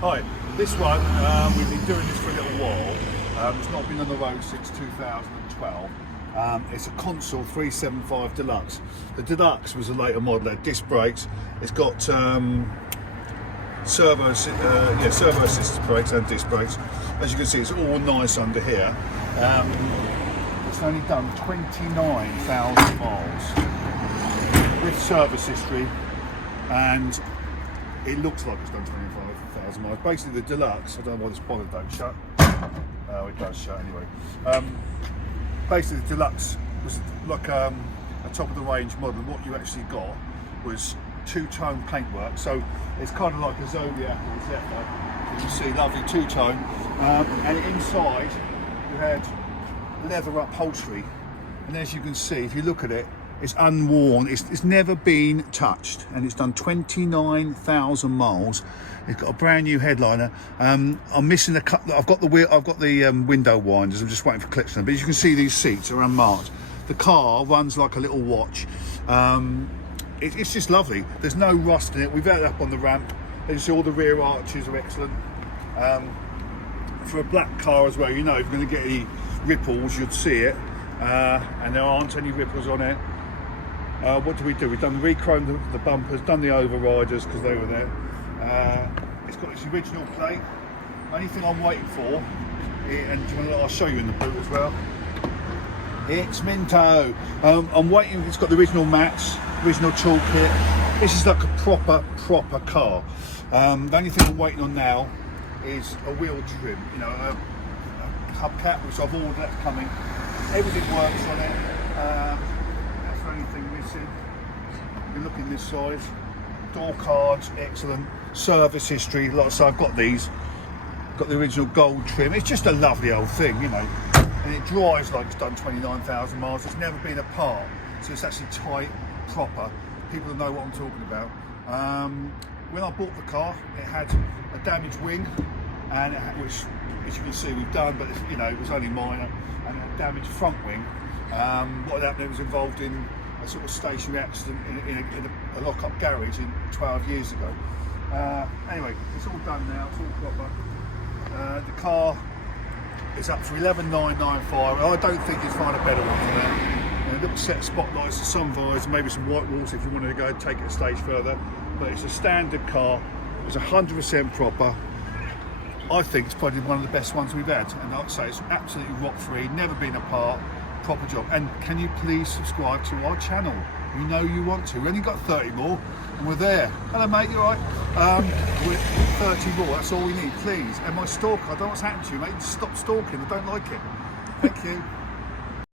Hi, this one, we've been doing this for a little while. It's not been on the road since 2012. It's a Consul 375 Deluxe. The Deluxe was a later model, it had disc brakes. It's got servo assisted brakes and disc brakes. As you can see, it's all nice under here. It's only done 29,000 miles with service history, and it looks like it's done 25,000 miles. Basically, the Deluxe, I don't know why this bonnet don't shut. Oh, it does shut anyway. Basically, the Deluxe was like a top of the range model. What you actually got was two-tone paintwork, so it's kind of like a Zodiac or a Zephyr. You can see lovely two-tone, and inside you had leather upholstery. And as you can see, if you look at it, it's unworn. It's never been touched, and it's done 29,000 miles. It's got a brand new headliner. I'm missing a couple. I've got the window winders. I'm just waiting for clips on them. But as you can see, these seats are unmarked. The car runs like a little watch. It's just lovely. There's no rust in it. We've had it up on the ramp. As you see, all the rear arches are excellent. For a black car as well, you know, if you're going to get any ripples, you'd see it. And there aren't any ripples on it. What do? We've done re-chromed the bumpers, done the overriders because they were there. It's got its original plate. Only thing I'm waiting for, and I'll show you in the boot as well. It's Minto. I'm waiting. It's got the original mats, original toolkit. This is like a proper car. The only thing I'm waiting on now is a wheel trim. You know, a hubcap, which I've ordered. That's coming. Everything works on it. That's the only thing missing. You look in this side. Door cards, excellent. Service history. Like I say, I've got these. Got the original gold trim. It's just a lovely old thing, you know. And it drives like it's done 29,000 miles. It's never been apart, so it's actually tight, proper. People know what I'm talking about. When I bought the car, it had a damaged wing, and which, as you can see, we've done, but you know, it was only minor, and a damaged front wing. What happened? It was involved in a sort of stationary accident in a lock-up garage 12 years ago. Anyway, it's all done now. It's all proper. The car is up for 11,995. I don't think you'd find a better one for that. You know, little set of spotlights, the sun visor, maybe some white walls if you wanted to go and take it a stage further. But it's a standard car. It's 100% proper. I think it's probably one of the best ones we've had, and I'd say it's absolutely rot-free, never been apart, proper job. And can you please subscribe to our channel? You know you want to. We only got 30 more, and we're there. Hello, mate. You all right? We're 30 more. That's all we need, please. And my stalker, I don't know what's happened to you, mate. Stop stalking. I don't like it. Thank you.